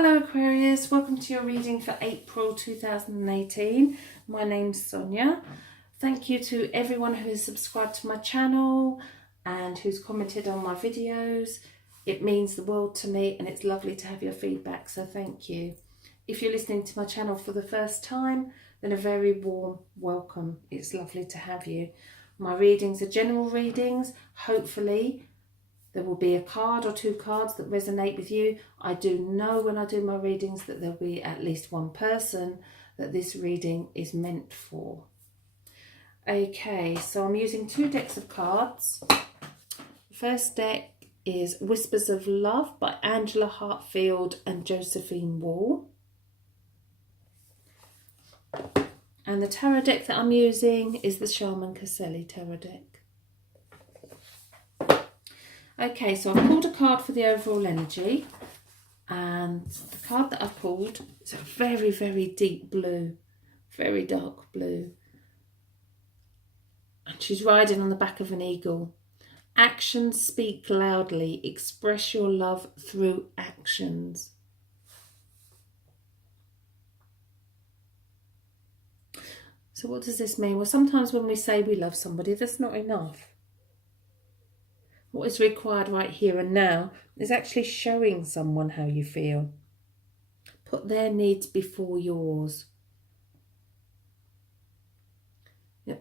Hello Aquarius, welcome to your reading for April 2018. My name's Sonia. Thank you to everyone who has subscribed to my channel and who's commented on my videos. It means the world to me and it's lovely to have your feedback, so thank you. If you're listening to my channel for the first time, then a very warm welcome. It's lovely to have you. My readings are general readings. Hopefully there will be a card or two cards that resonate with you. I do know when I do my readings that there'll be at least one person that this reading is meant for. Okay, so I'm using two decks of cards. The first deck is Whispers of Love by Angela Hartfield and Josephine Wall. And the tarot deck that I'm using is the Shaman Caselli tarot deck. Okay, so I've pulled a card for the overall energy, and the card that I've pulled is a very, very deep blue, very dark blue. And she's riding on the back of an eagle. Actions speak loudly. Express your love through actions. So what does this mean? Well, sometimes when we say we love somebody, that's not enough. What is required right here and now is actually showing someone how you feel. Put their needs before yours.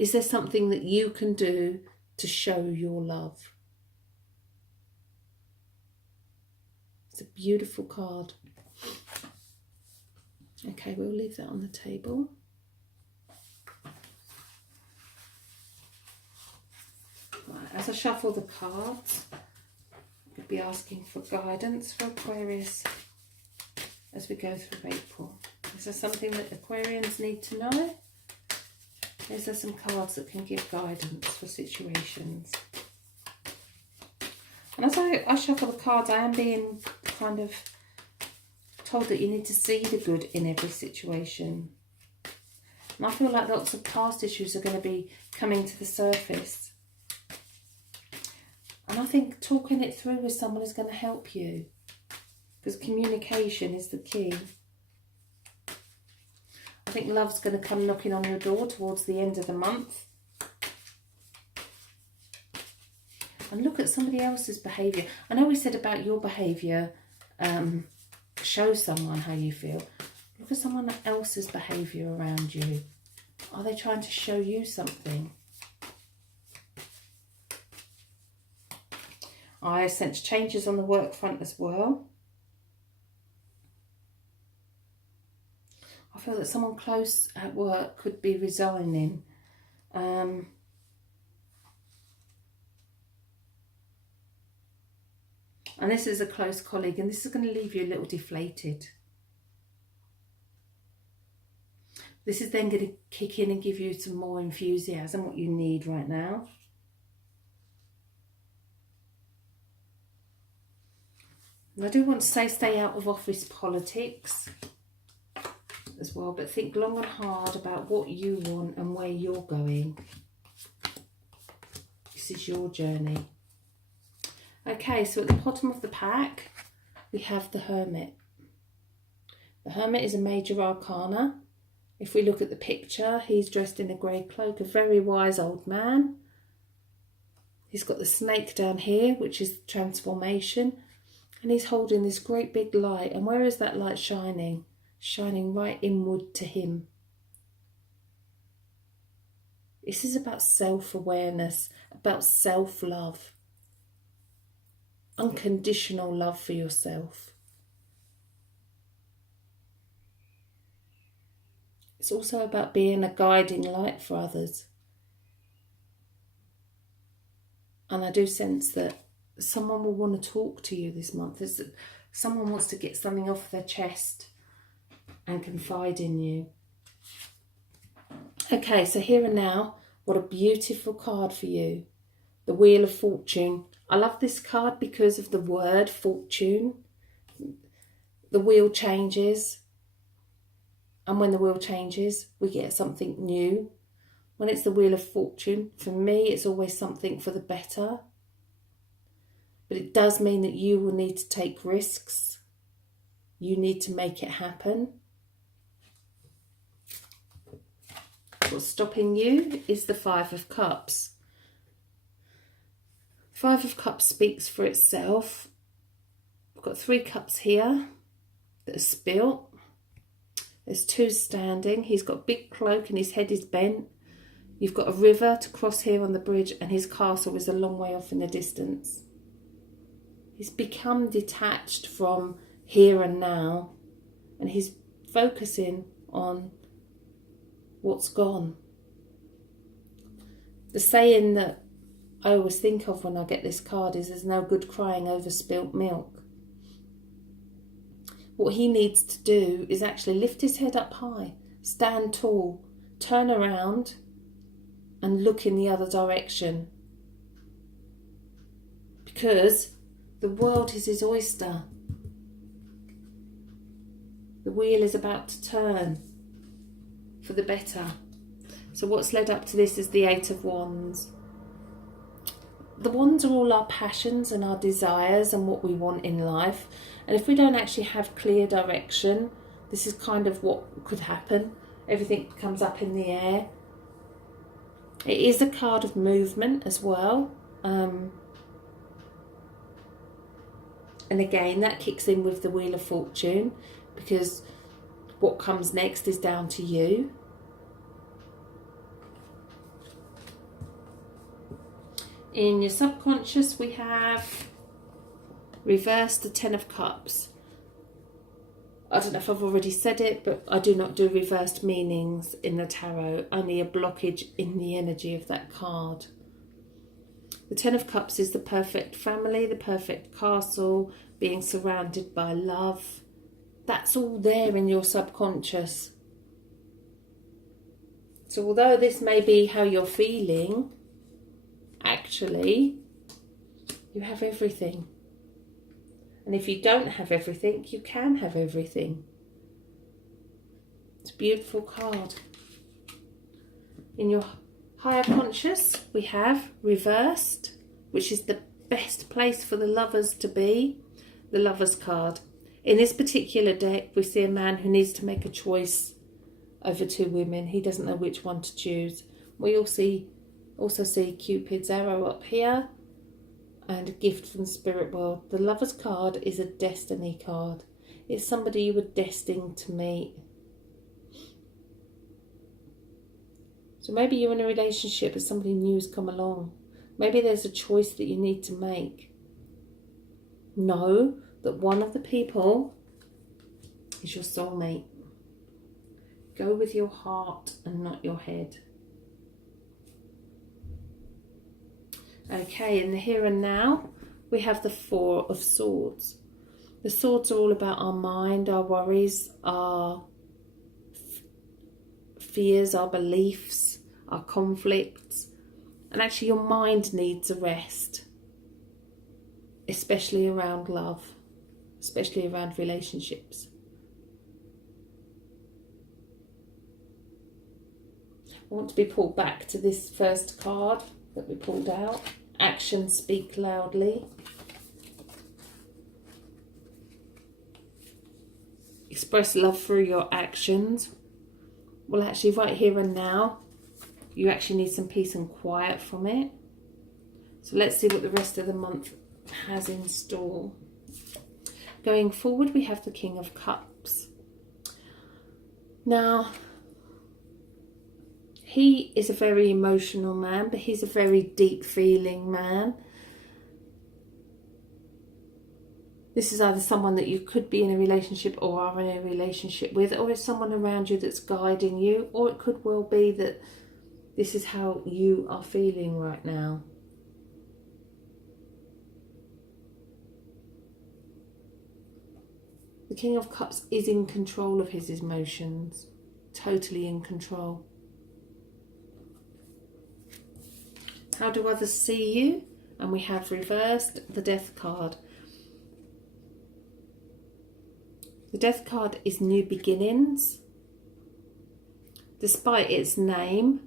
Is there something that you can do to show your love? It's a beautiful card. Okay, we'll leave that on the table. As I shuffle the cards, I could be asking for guidance for Aquarius as we go through April. Is there something that Aquarians need to know? Is there some cards that can give guidance for situations? And as I shuffle the cards, I am being kind of told that you need to see the good in every situation. And I feel like lots of past issues are going to be coming to the surface. And I think talking it through with someone is going to help you, because communication is the key. I think love's going to come knocking on your door towards the end of the month. And look at somebody else's behaviour. I know we said about your behaviour, show someone how you feel. Look at someone else's behaviour around you. Are they trying to show you something? I sense changes on the work front as well. I feel that someone close at work could be resigning. And this is a close colleague, and this is going to leave you a little deflated. This is then going to kick in and give you some more enthusiasm, what you need right now. And I do want to say stay out of office politics as well, but think long and hard about what you want and where you're going. This is your journey. Okay, so at the bottom of the pack, we have the Hermit. The Hermit is a major arcana. If we look at the picture, he's dressed in a grey cloak, a very wise old man. He's got the snake down here, which is transformation. And he's holding this great big light. And where is that light shining? Shining right inward to him. This is about self-awareness, about self-love. Unconditional love for yourself. It's also about being a guiding light for others. And I do sense that someone will want to talk to you this month. Someone wants to get something off their chest and confide in you. Okay, so here and now, what a beautiful card for you. The Wheel of Fortune. I love this card because of the word fortune. The wheel changes. And when the wheel changes, we get something new. When it's the Wheel of Fortune, for me, it's always something for the better. But it does mean that you will need to take risks. you need to make it happen. What's stopping you is the Five of Cups. Five of Cups speaks for itself. I've got 3 cups here that are spilt. There's 2 standing. He's got a big cloak and his head is bent. You've got a river to cross here on the bridge, and his castle is a long way off in the distance. He's become detached from here and now, and he's focusing on what's gone. The saying that I always think of when I get this card is there's no good crying over spilt milk. What he needs to do is actually lift his head up high, stand tall, turn around and look in the other direction. Because the world is his oyster. The wheel is about to turn for the better. So what's led up to this is the 8 of Wands. The wands are all our passions and our desires and what we want in life. And if we don't actually have clear direction, this is kind of what could happen. Everything comes up in the air. It is a card of movement as well. And again, that kicks in with the Wheel of Fortune, because what comes next is down to you. In your subconscious, we have reversed the 10 of Cups. I don't know if I've already said it, but I do not do reversed meanings in the tarot, only a blockage in the energy of that card. The 10 of Cups is the perfect family, the perfect castle, being surrounded by love. That's all there in your subconscious. So although this may be how you're feeling, actually, you have everything. And if you don't have everything, you can have everything. It's a beautiful card. In your higher conscious, we have reversed, which is the best place for the lovers to be, the Lovers card. In this particular deck, we see a man who needs to make a choice over 2 women. He doesn't know which one to choose. We also see Cupid's arrow up here and a gift from the spirit world. The Lovers card is a destiny card. It's somebody you were destined to meet. So maybe you're in a relationship and somebody new's come along. Maybe there's a choice that you need to make. Know that one of the people is your soulmate. Go with your heart and not your head. Okay, in the here and now, we have the 4 of Swords. The swords are all about our mind, our worries, our fears, our beliefs, our conflicts. And actually your mind needs a rest, especially around love, especially around relationships. I want to be pulled back to this first card that we pulled out. Actions speak loudly. Express love through your actions. Well, actually, right here and now, you actually need some peace and quiet from it. So let's see what the rest of the month has in store. Going forward, we have the King of Cups. Now, he is a very emotional man, but he's a very deep feeling man. This is either someone that you could be in a relationship or are in a relationship with, or it's someone around you that's guiding you, or it could well be that this is how you are feeling right now. The King of Cups is in control of his emotions, totally in control. How do others see you? And we have reversed the Death card. The Death card is new beginnings. Despite its name,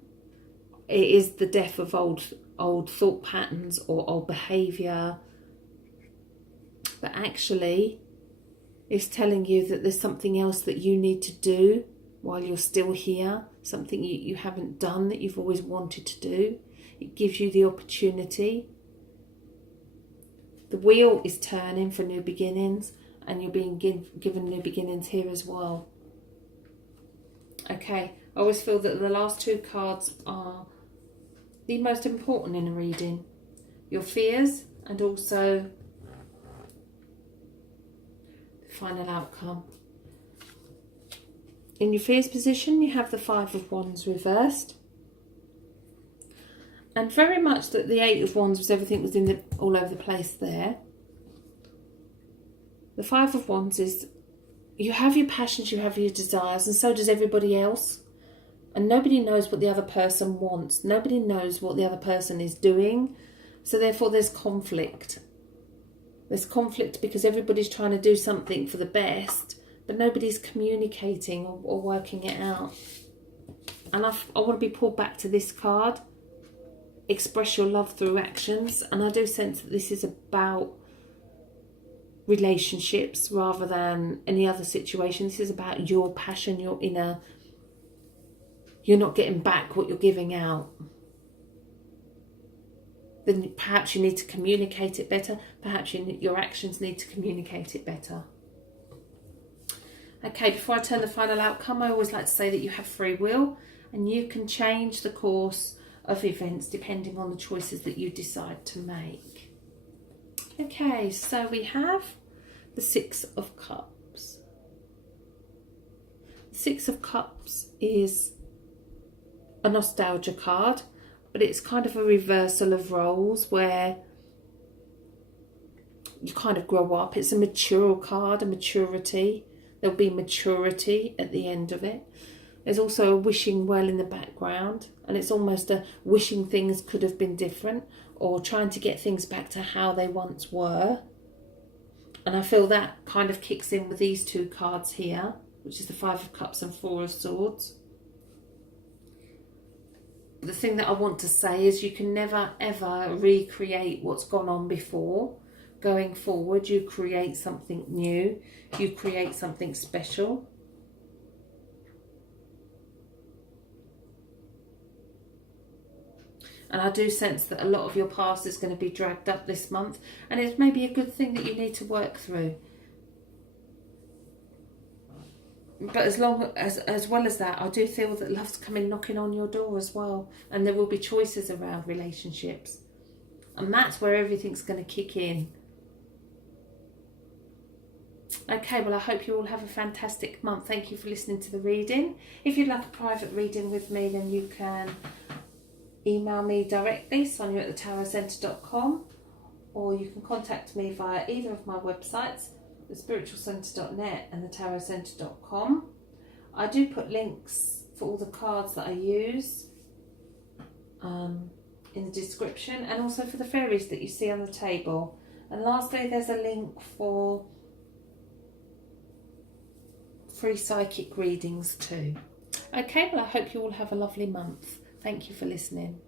it is the death of old thought patterns or old behaviour. But actually, It's telling you that there's something else that you need to do while you're still here, something you haven't done that you've always wanted to do. It gives you the opportunity. The wheel is turning for new beginnings, and you're being given new beginnings here as well. Okay, I always feel that the last two cards are the most important in a reading. Your fears and also the final outcome. In your fears position, you have the Five of Wands reversed. And very much that the Eight of Wands was everything was all over the place there. The Five of Wands is you have your passions, you have your desires, and so does everybody else. And nobody knows what the other person wants. Nobody knows what the other person is doing. So therefore there's conflict. There's conflict because everybody's trying to do something for the best, but nobody's communicating or working it out. And I want to be pulled back to this card. Express your love through actions. And I do sense that this is about relationships rather than any other situation. This is about your passion, your inner. You're not getting back what you're giving out. Then perhaps you need to communicate it better. Perhaps your actions need to communicate it better. Okay, before I turn the final outcome, I always like to say that you have free will and you can change the course of events depending on the choices that you decide to make. Okay, so we have the Six of Cups. The Six of Cups is a nostalgia card, but it's kind of a reversal of roles where you kind of grow up. It's a mature card, a maturity. There'll be maturity at the end of it. There's also a wishing well in the background, and it's almost a wishing things could have been different or trying to get things back to how they once were. And I feel that kind of kicks in with these two cards here, which is the Five of Cups and Four of Swords. The thing that I want to say is you can never ever recreate what's gone on before. Going forward, you create something new. You create something special. And I do sense that a lot of your past is going to be dragged up this month. And it's maybe a good thing that you need to work through. But as well as that, I do feel that love's coming knocking on your door as well. And there will be choices around relationships. And that's where everything's going to kick in. Okay, well, I hope you all have a fantastic month. Thank you for listening to the reading. If you'd like a private reading with me, then you can email me directly, sonia@thetarocentre.com, or you can contact me via either of my websites, thespiritualcentre.net and thetarocentre.com. I do put links for all the cards that I use in the description, and also for the fairies that you see on the table. And lastly, there's a link for free psychic readings too. Okay, well, I hope you all have a lovely month. Thank you for listening.